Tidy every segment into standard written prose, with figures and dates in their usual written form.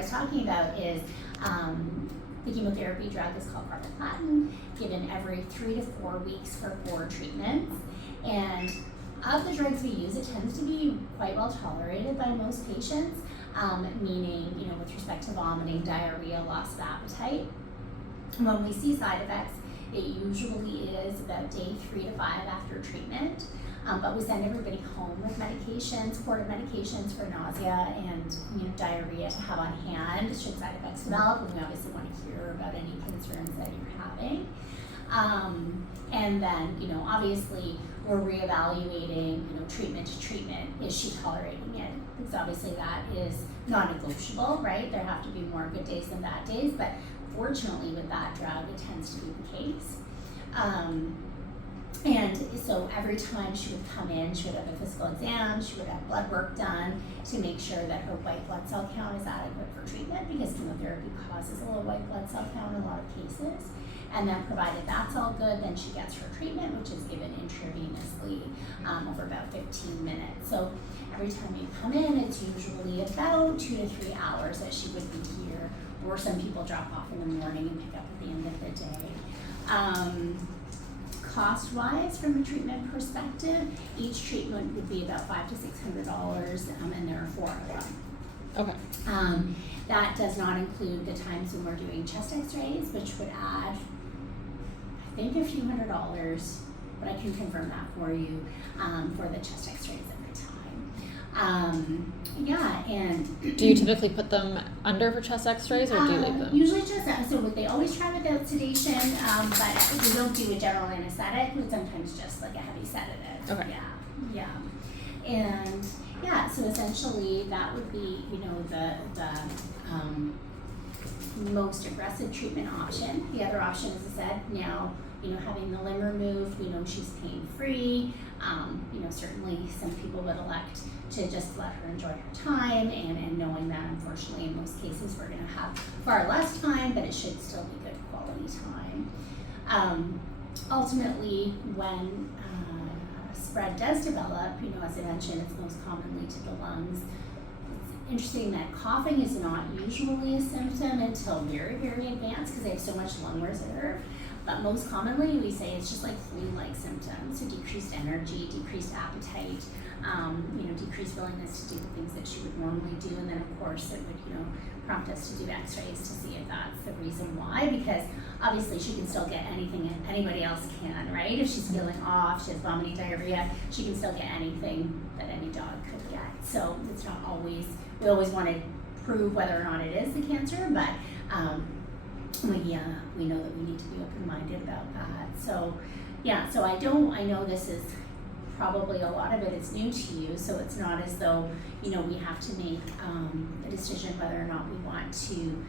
I was talking about is the chemotherapy drug is called carboplatin, given every 3 to 4 weeks for 4 treatments. And of the drugs we use, it tends to be quite well tolerated by most patients, meaning, with respect to vomiting, diarrhea, loss of appetite. When we see side effects, it usually is about day 3 to 5 after treatment. But we send everybody home with medications, supportive medications for nausea and diarrhea to have on hand should side effects develop. And we obviously want to hear about any concerns that you're having. And then, obviously we're reevaluating, treatment to treatment. Is she tolerating it? Because obviously that is non-negotiable, right? There have to be more good days than bad days, but fortunately with that drug, it tends to be the case. And so every time she would come in, she would have a physical exam, she would have blood work done to make sure that her white blood cell count is adequate for treatment, because chemotherapy causes a low white blood cell count in a lot of cases. And then provided that's all good, then she gets her treatment, which is given intravenously over about 15 minutes. So every time you come in, it's usually about 2 to 3 hours that she would be here, or some people drop off in the morning and pick up at the end of the day. Cost-wise, from a treatment perspective, each treatment would be about $500 to $600, and there are 4 of them. Okay. That does not include the times when we're doing chest x-rays, which would add, I think, a few $100s, but I can confirm that for you, for the chest x-rays every time. And do you typically put them under for chest x-rays, or do you leave them? Usually just, so they always try without sedation, but we don't do a general anesthetic, but sometimes just like a heavy sedative. Okay. Yeah. And so essentially that would be, the most aggressive treatment option. The other option, as I said, now, having the limb removed, we know she's pain-free. Certainly some people would elect to just let her enjoy her time, and knowing that unfortunately in most cases we're going to have far less time, but it should still be good quality time. Ultimately, when spread does develop, as I mentioned, it's most commonly to the lungs. It's interesting that coughing is not usually a symptom until very, very advanced, because they have so much lung reserve. But most commonly, we say it's just like flu-like symptoms, so decreased energy, decreased appetite, decreased willingness to do the things that she would normally do, and then of course it would, prompt us to do x-rays to see if that's the reason why, because obviously she can still get anything anybody else can, right? If she's feeling off, she has vomiting, diarrhea, she can still get anything that any dog could get. So it's not always, we always want to prove whether or not it is the cancer, but we know that we need to be open-minded about that. So I know this is probably, a lot of it is new to you, so it's not as though, we have to make a decision whether or not we want to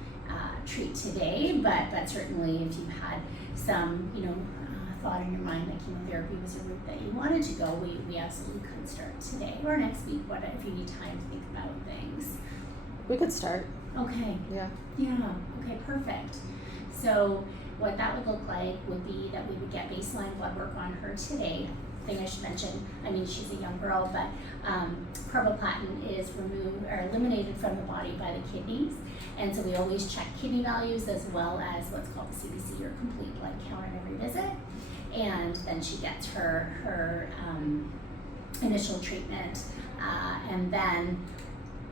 treat today, but certainly if you had some, thought in your mind that chemotherapy was a route that you wanted to go, we absolutely could start today or next week, if you need time to think about things. We could start. Okay. Yeah. Okay, perfect. So what that would look like would be that we would get baseline blood work on her today. Thing I should mention, she's a young girl, but carboplatin is removed or eliminated from the body by the kidneys, and so we always check kidney values as well as what's called the CBC, or complete blood count, at every visit. And then she gets her initial treatment, and then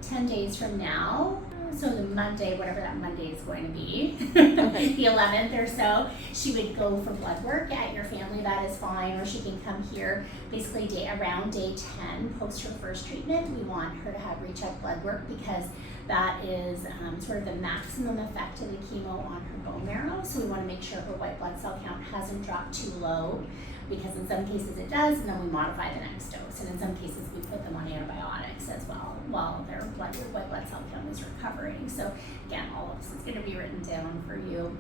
10 days from now, so the Monday, whatever that Monday is going to be, okay. the 11th or so, she would go for blood work at your family, that is fine, or she can come here basically around day 10, post her first treatment. We want her to have recheck blood work, because that is sort of the maximum effect of the chemo on her bone marrow, so we want to make sure her white blood cell count hasn't dropped too low, because in some cases it does, and then we modify the next dose, and in some cases we put them on antibiotics as well while their white blood cell count is recovering. So again, all of this is going to be written down for you.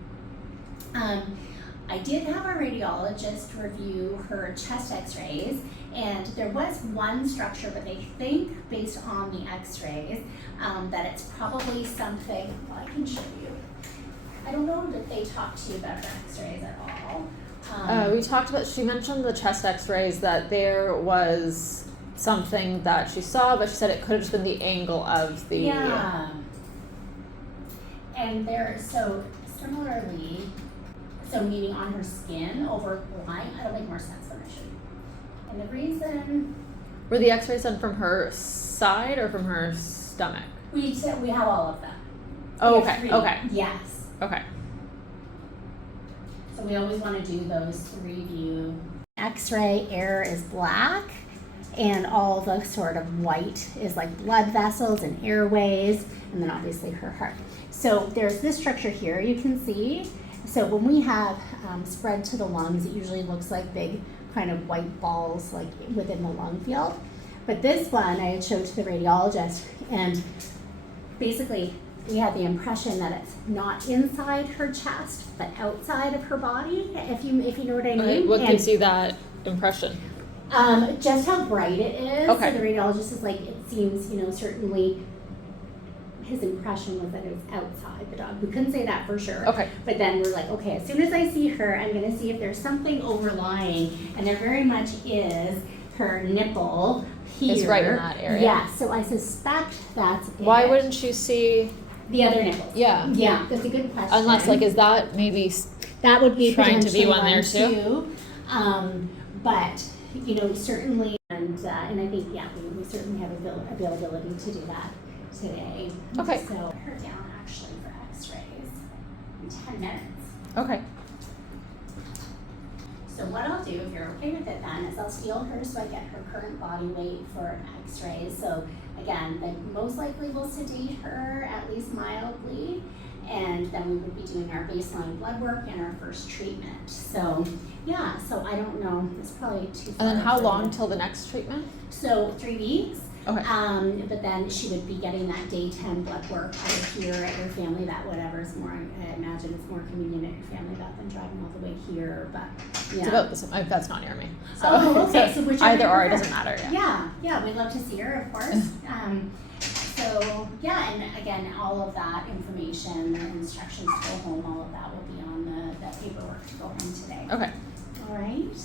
I did have a radiologist review her chest x-rays, and there was one structure, but they think, based on the x-rays, that it's probably something, well, I can show you. I don't know that they talked to you about her x-rays at all. We talked about, she mentioned the chest x-rays, that there was something that she saw, but she said it could have just been the angle of the... and they're so similarly, so meaning on her skin over lying, it'll make more sense than I should. And the reason Were the x-rays done from her side or from her stomach? we have all of them. Oh, We have okay, 3. okay, Yes. okay. So we always want to do those 3 view. X-ray air is black, and all the sort of white is like blood vessels and airways, and then obviously her heart. So there's this structure here you can see. So when we have spread to the lungs, it usually looks like big kind of white balls like within the lung field. But this one I had showed to the radiologist, and basically we had the impression that it's not inside her chest, but outside of her body, if you know what I mean. Okay, what gives you that impression? Just how bright it is. Okay. So the radiologist is like, it seems, certainly his impression was that it was outside the dog. We couldn't say that for sure. Okay. But then we're like, okay, as soon as I see her, I'm gonna see if there's something overlying, and there very much is her nipple here. It's right in that area. Yeah, so I suspect that's Why it. wouldn't you see? The other nipples. Yeah. Yeah, that's a good question. Unless, like, is that maybe that would be trying to be potentially one there too? But certainly, and I think we certainly have availability to do that today. Okay. So her down actually for X-rays in 10 minutes. Okay. So what I'll do, if you're okay with it then, is I'll scale her so I get her current body weight for an X-ray. So again, they most likely will sedate her at least mildly, and then we would be doing our baseline blood work and our first treatment. So yeah, so I don't know, it's probably too far. And then how for long you. till the next treatment? So 3 weeks. Okay. But then she would be getting that day 10 blood work either here at your family, that whatever's more, I imagine it's more convenient at your family that than driving all the way here, but yeah. It's about the same. That's not near me. So, Oh, okay, so whichever either you or, it prefer. doesn't matter. Yeah, we'd love to see her, of course. So yeah, and again, all of that information, the instructions to go home, all of that will be on the paperwork to go home today. Okay. All right.